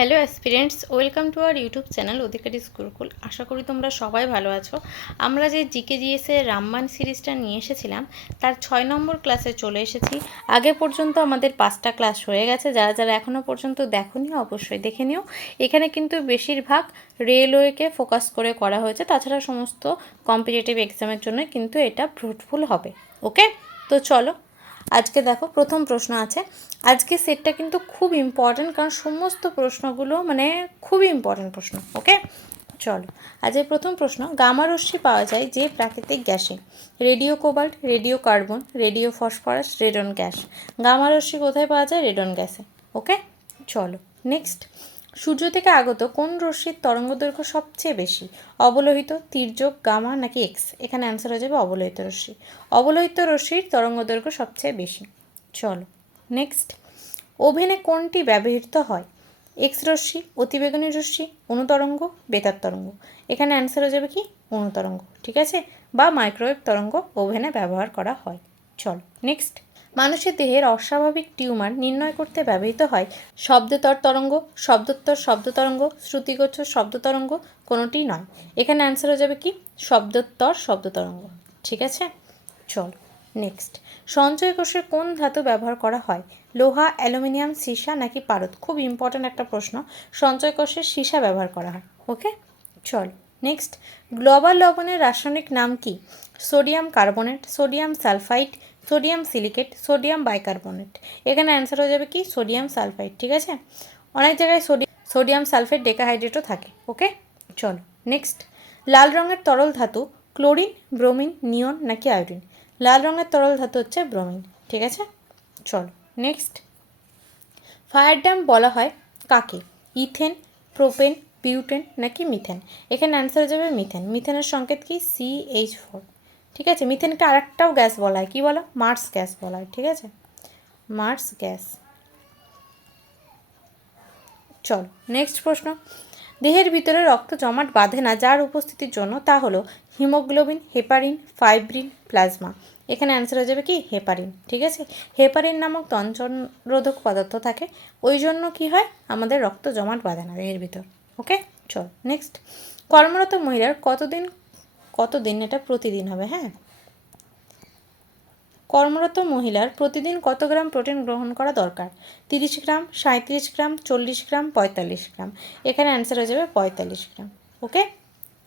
Hello aspirants, welcome to our YouTube channel Adhikari Gurukul. আশা করি তোমরা সবাই ভালো আছো। আমরা যে জিকে জিএসের রামবান সিরিজটা নিয়ে এসেছিলাম তার 6 নম্বর ক্লাসে চলে এসেছি। আগে পর্যন্ত আমাদের 5টা ক্লাস হয়ে গেছে। যারা যারা এখনও পর্যন্ত দেখোনি অবশ্যই দেখে নিও। এখানে কিন্তু বেশিরভাগ রেলওয়েকে ফোকাস করে করা হয়েছে, তাছাড়া সমস্ত কম্পিটিটিভ এক্সামের জন্য কিন্তু এটা ফ্রুটফুল হবে। ওকে, তো চলো আজকে দেখো প্রথম প্রশ্ন আছে। আজকে সেটটা কিন্তু খুব ইম্পর্ট্যান্ট, কারণ সমস্ত প্রশ্নগুলো খুবই ইম্পর্ট্যান্ট প্রশ্ন। ওকে, চলো আজকের প্রথম প্রশ্ন। গামা রশ্মি পাওয়া যায় যে প্রাকৃতিক গ্যাসে? Radio cobalt, radio carbon, radio phosphorus, radon gas. Gamma রশ্মি কোথায় পাওয়া যায়? রেডন গ্যাসে। ওকে, চলো নেক্সট। সূর্য থেকে আগত কোন রশ্মির তরঙ্গদৈর্ঘ্য সবচেয়ে বেশি? অবলোহিত, তির্যক, গামা নাকি এক্স? এখানে অ্যান্সার হয়ে যাবে অবলোহিত রশ্মি। অবলোহিত রশ্মির তরঙ্গদৈর্ঘ্য সবচেয়ে বেশি। চলো নেক্সট। ওভেনে কোনটি ব্যবহৃত হয়? এক্স রশ্মি, অতিবেগুনি রশ্মি, অনুতরঙ্গ, বেতার তরঙ্গ। এখানে অ্যান্সার হয়ে যাবে কি? অনুতরঙ্গ। ঠিক আছে, বা মাইক্রোওয়েভ তরঙ্গ ওভেনে ব্যবহার করা হয়। চলো নেক্সট। মানুষের দেহের অস্বাভাবিক টিউমার নির্ণয় করতে ব্যবহৃত হয় শব্দতর তরঙ্গ, শব্দোত্তর শব্দ তরঙ্গ, শ্রুতিগোচর শব্দ তরঙ্গ, কোনোটি নয়। এখানে অ্যান্সার হয়ে যাবে কি? শব্দোত্তর শব্দ তরঙ্গ। ঠিক আছে, চলো নেক্সট। সঞ্চয় কোষে কোন ধাতু ব্যবহার করা হয়? লোহা, অ্যালুমিনিয়াম, সীসা নাকি পারদ? খুব ইম্পর্ট্যান্ট একটা প্রশ্ন। সঞ্চয় কোষে সীসা ব্যবহার করা হয়। ওকে, চলো নেক্সট। গ্লোবাল লবণের রাসায়নিক নাম কি? Sodium carbonate, sodium sulphide, sodium silicate, sodium bicarbonate. এখানে অ্যান্সার হয়ে যাবে কি? Sodium sulphide. ঠিক আছে, অনেক জায়গায় সোডিয়াম সালফেট ডেকাহাইড্রেটও থাকে। ওকে, চলো নেক্সট। লাল রঙের তরল ধাতু ক্লোরিন, ব্রোমিন, নিয়ন নাকি আয়োডিন? লাল রঙের তরল ধাতু হচ্ছে ব্রোমিন। ঠিক আছে, চলো নেক্সট। ফায়ার ড্যাম বলা হয় কাকে? ইথেন, প্রোপেন, বিউটেন নাকি মিথেন? এখানে অ্যান্সার হয়ে যাবে মিথেন। মিথেনের সংকেত কি? CH4। ঠিক আছে, মিথেনকে আরেকটাও গ্যাস বলা হয়, কি বলো? মার্স গ্যাস বলা হয়। ঠিক আছে, মার্স গ্যাস। চলো নেক্সট প্রশ্ন। দেহের ভিতরে রক্ত জমাট বাঁধে না যার উপস্থিতির জন্য, তা হলো হিমোগ্লোবিন, হেপারিন, ফাইব্রিন, প্লাজমা। এখানে অ্যান্সার হয়ে যাবে কি? হেপারিন। ঠিক আছে, হেপারিন নামক তঞ্চনরোধক পদার্থ থাকে, ওই জন্য কি হয়? আমাদের রক্ত জমাট বাঁধে না দেহের ভিতর। ওকে, চলো নেক্সট। কর্মরত মহিলার কতদিন এটা প্রতিদিন হবে। হ্যাঁ, কর্মরত মহিলার প্রতিদিন কত গ্রাম প্রোটিন গ্রহণ করা দরকার? 30 গ্রাম, 37 গ্রাম, 40 গ্রাম, 45 গ্রাম। এখানে অ্যান্সার হয়ে যাবে 45 গ্রাম। ওকে,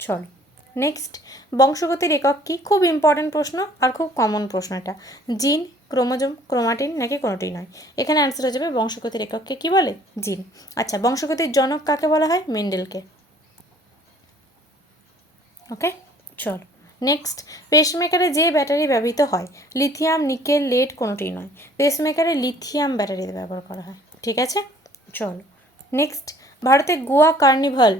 চলো নেক্সট। বংশগতির একক কি? খুব ইম্পর্টেন্ট প্রশ্ন আর খুব কমন প্রশ্ন এটা। জিন, ক্রোমোজোম, ক্রোমাটিন নাকি কোনোটি নয়? এখানে অ্যান্সার হয়ে যাবে বংশগতির একককে কি বলে? জিন। আচ্ছা, বংশগতির জনক কাকে বলা হয়? মেন্ডেলকে। ওকে, চলো নেক্সট। পেসমেকারে যে ব্যাটারি ব্যবহৃত হয়, লিথিয়াম, নিকেল, লেড কোনোটি নয়। পেসমেকারে লিথিয়াম ব্যাটারি ব্যবহার করা হয়। ঠিক আছে, চলো নেক্সট। ভারতে গোয়া কার্নিভাল,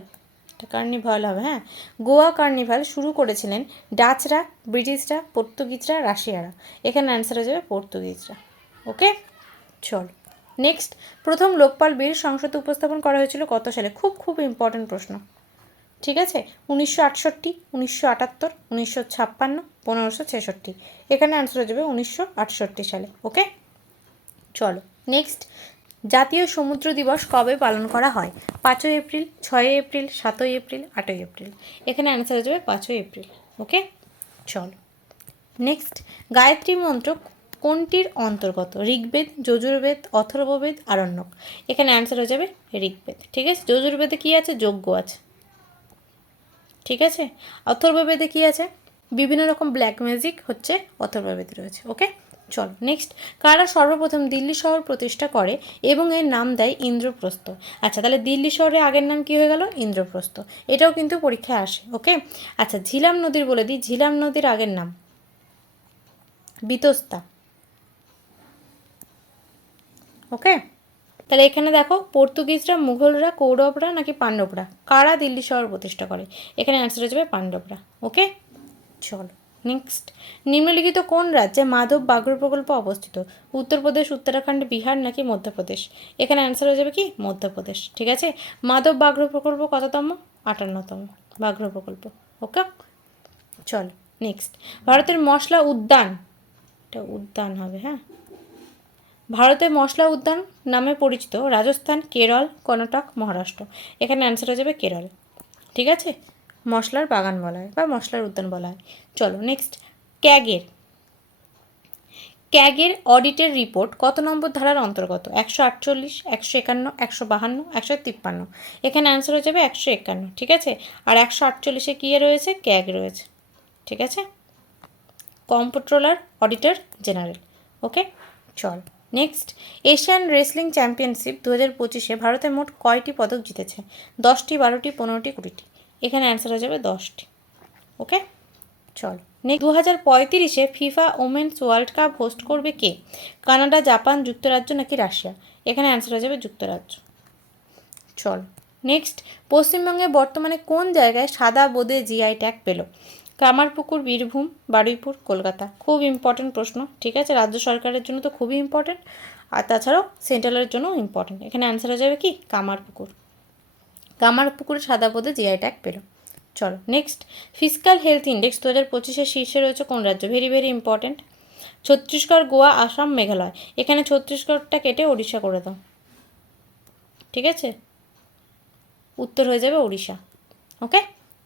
কার্নিভাল হবে, হ্যাঁ, গোয়া কার্নিভাল শুরু করেছিলেন ডাচরা, ব্রিটিশরা, পর্তুগিজরা, রাশিয়ারা। এখানে অ্যান্সার হয়ে যাবে পর্তুগিজরা। ওকে, চলো নেক্সট। প্রথম লোকপাল বিল সংসদে উপস্থাপন করা হয়েছিল কত সালে? খুব খুব ইম্পর্টেন্ট প্রশ্ন। ঠিক আছে, 1968, 1978, 1956, 1566। এখানে অ্যান্সার হয়ে যাবে 1968 সালে। ওকে, চলো নেক্সট। জাতীয় সমুদ্র দিবস কবে পালন করা হয়? 5ই এপ্রিল, 6ই এপ্রিল, 7ই এপ্রিল, 8ই এপ্রিল। এখানে অ্যান্সার হয়ে যাবে 5ই এপ্রিল। ওকে, চলো নেক্সট। গায়ত্রী মন্ত্র কোনটির অন্তর্গত? ঋগ্বেদ, যজুর্বেদ, অথর্ববেদ, আরণ্যক। এখানে অ্যান্সার হয়ে যাবে ঋগ্বেদ। ঠিক আছে, যজুর্বেদে কী আছে? যজ্ঞ আছে। ঠিক আছে, অথর্ববেদে কী আছে? বিভিন্ন রকম ব্ল্যাক ম্যাজিক হচ্ছে অথর্ববেদে রয়েছে। ওকে, চলো নেক্সট। কারা সর্বপ্রথম দিল্লি শহর প্রতিষ্ঠা করে এবং এর নাম দেয় ইন্দ্রপ্রস্থ? আচ্ছা, তাহলে দিল্লি শহরের আগের নাম কী হয়ে গেল? ইন্দ্রপ্রস্থ। এটাও কিন্তু পরীক্ষায় আসে। ওকে, আচ্ছা, ঝিলাম নদীর বলে দিই, ঝিলাম নদীর আগের নাম বিতস্তা। ওকে, তাহলে এখানে দেখো, পর্তুগিজরা, মুঘলরা, কৌরবরা নাকি পাণ্ডবরা, কারা দিল্লি শহর প্রতিষ্ঠা করে? এখানে অ্যান্সার হয়ে যাবে পাণ্ডবরা। ওকে, চলো নেক্সট। নিম্নলিখিত কোন রাজ্যে মাধব ব্যাঘ্র প্রকল্প অবস্থিত? উত্তরপ্রদেশ, উত্তরাখণ্ড, বিহার নাকি মধ্যপ্রদেশ? এখানে অ্যান্সার হয়ে যাবে কি? মধ্যপ্রদেশ। ঠিক আছে, মাধব ব্যাঘ্র প্রকল্প কততম? 58তম ব্যাঘ্র প্রকল্প। ওকে, চলো নেক্সট। ভারতের মশলা উদ্যান, এটা উদ্যান হবে, হ্যাঁ, ভারতের মশলা উদ্যান নামে পরিচিত রাজস্থান, কেরল, কর্ণাটক, মহারাষ্ট্র। এখানে অ্যান্সার হয়ে যাবে কেরল। ঠিক আছে, মশলার বাগান বলা হয় বা মশলার উদ্যান বলা হয়। চলো নেক্সট, ক্যাগের অডিটের রিপোর্ট কত নম্বর ধারার অন্তর্গত? 148, 151, 152, 153। এখানে অ্যান্সার হয়ে যাবে 151। ঠিক আছে, আর 148-এ কী রয়েছে? ক্যাগ রয়েছে। ঠিক আছে, কম্পট্রোলার অডিটর জেনারেল। ওকে, চল নেক্সট, এশিয়ান রেসলিং চ্যাম্পিয়নশিপ 2025-এ ভারতে মোট কয়টি পদক জিতেছে? 10টি, 12টি, 15টি, 20টি। এখানে অ্যান্সার হয়ে যাবে 10টি। ওকে, চল নেক্সট, 2035-এ FIFA women's world cup host করবে কে? কানাডা, জাপান, যুক্তরাজ্য নাকি রাশিয়া? এখানে অ্যান্সার হয়ে যাবে যুক্তরাজ্য। চল নেক্সট, পশ্চিমবঙ্গে বর্তমানে কোন জায়গায় সাদা বোঁদে জিআই ট্যাগ পেল? কামারপুকুর, বীরভূম, বারুইপুর, কলকাতা। খুব ইম্পর্টেন্ট প্রশ্ন। ঠিক আছে, রাজ্য সরকারের জন্য তো খুবই ইম্পর্টেন্ট, আর তাছাড়াও সেন্ট্রালের জন্যও ইম্পর্টেন্ট। এখানে অ্যান্সার হয়ে যাবে কি? কামারপুকুর। কামারপুকুরে সাদা বোঁদে জিআই ট্যাগ পেল। চলো নেক্সট, ফিসকাল হেলথ ইন্ডেক্স 2025-এর শীর্ষে রয়েছে কোন রাজ্য? Very very important, Chhattisgarh, Goa, Assam, Meghalaya. এখানে ছত্তিশগড়টা কেটে ওড়িশা করে দাও। ঠিক আছে, উত্তর হয়ে যাবে ওড়িশা। ওকে,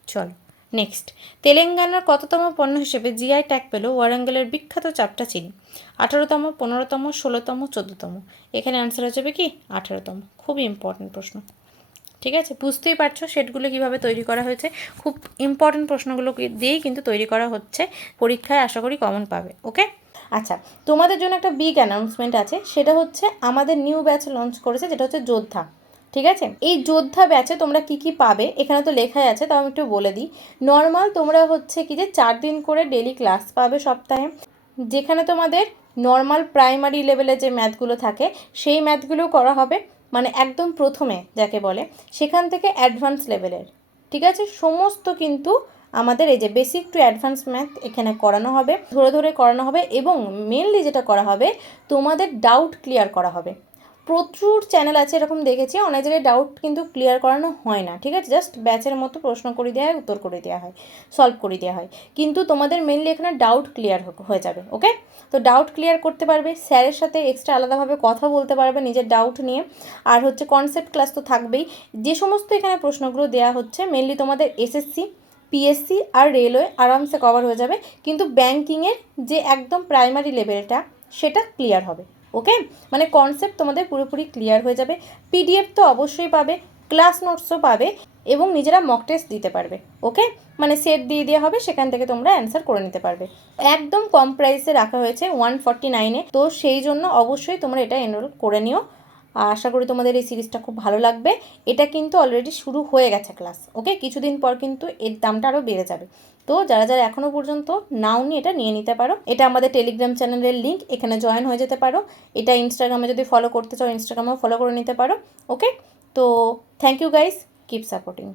চলো নেক্সট, তেলেঙ্গানার কততম পণ্য হিসেবে জিআই ট্যাগ পেল ওয়ারাঙ্গলের বিখ্যাত চাপটা চিনি? 18তম, 15তম, 16তম, 14তম। এখানে অ্যান্সার হয়ে যাবে কি? 18তম। খুবই ইম্পর্টেন্ট প্রশ্ন। ঠিক আছে, বুঝতেই পারছো সেটগুলো কীভাবে তৈরি করা হয়েছে। খুব ইম্পর্টেন্ট প্রশ্নগুলো দিয়েই কিন্তু তৈরি করা হচ্ছে, পরীক্ষায় আশা করি কমন পাবে। ওকে, আচ্ছা, তোমাদের জন্য একটা বিগ অ্যানাউন্সমেন্ট আছে, সেটা হচ্ছে আমাদের নিউ ব্যাচ লঞ্চ করেছে, যেটা হচ্ছে যোদ্ধা। ঠিক আছে, এই যোদ্ধা ব্যাচে তোমরা কি কি পাবে এখানে তো লেখাই আছে, তাও আমি একটু বলে দিই। নর্মাল তোমরা হচ্ছে কি যে 4 দিন করে ডেলি ক্লাস পাবে সপ্তাহে, যেখানে তোমাদের নর্মাল প্রাইমারি লেভেলে যে ম্যাথগুলো থাকে সেই ম্যাথগুলো করা হবে, মানে একদম প্রথমে যাকে বলে, সেখান থেকে অ্যাডভান্স লেভেলের। ঠিক আছে, সমস্ত কিন্তু আমাদের এই যে বেসিক টু অ্যাডভান্স ম্যাথ এখানে করানো হবে, ধরে ধরে করানো হবে, এবং মেনলি যেটা করা হবে তোমাদের ডাউট ক্লিয়ার করা হবে। প্রচুর চ্যানেল আছে এরকম দেখেছি, অনেক জায়গায় ডাউট কিন্তু ক্লিয়ার করানো হয় না। ঠিক আছে, জাস্ট ব্যাচের মতো প্রশ্ন করে দেওয়া হয়, উত্তর করে দেওয়া হয়, সলভ করে দেওয়া হয়, কিন্তু তোমাদের মেনলি এখানে ডাউট ক্লিয়ার হয়ে যাবে। ওকে, তো ডাউট ক্লিয়ার করতে পারবে, স্যারের সাথে এক্সট্রা আলাদাভাবে কথা বলতে পারবে নিজের ডাউট নিয়ে, আর হচ্ছে কনসেপ্ট ক্লাস তো থাকবেই। যে সমস্ত এখানে প্রশ্নগুলো দেওয়া হচ্ছে মেনলি তোমাদের এসএসসি, পিএসসি আর রেলওয়ে আরামসে কভার হয়ে যাবে, কিন্তু ব্যাঙ্কিংয়ের যে একদম প্রাইমারি লেভেলটা সেটা ক্লিয়ার হবে। ওকে, মানে কনসেপ্ট তোমাদের পুরোপুরি ক্লিয়ার হয়ে যাবে। পিডিএফ তো অবশ্যই পাবে, ক্লাস নোটসও পাবে, এবং নিজেরা মক টেস্ট দিতে পারবে। ওকে, মানে সেট দিয়ে দেওয়া হবে, সেখান থেকে তোমরা অ্যান্সার করে নিতে পারবে। একদম কম প্রাইসে রাখা হয়েছে 149-এ, তো সেই জন্য অবশ্যই তোমরা এটা এনরোল করে নিও। আশা করি তোমাদের এই সিরিজটা খুব ভালো লাগবে। এটা কিন্তু অলরেডি শুরু হয়ে গেছে ক্লাস। ওকে, কিছুদিন পর কিন্তু এর দামটা আরও বেড়ে যাবে, তো যারা যারা এখনও পর্যন্ত নাওনি এটা নিয়ে নিতে পারো। এটা আমাদের টেলিগ্রাম চ্যানেলের লিঙ্ক, এখানে জয়েন হয়ে যেতে পারো। এটা ইনস্টাগ্রামে যদি ফলো করতে চাও ইনস্টাগ্রামেও ফলো করে নিতে পারো। ওকে, তো thank you guys, keep supporting.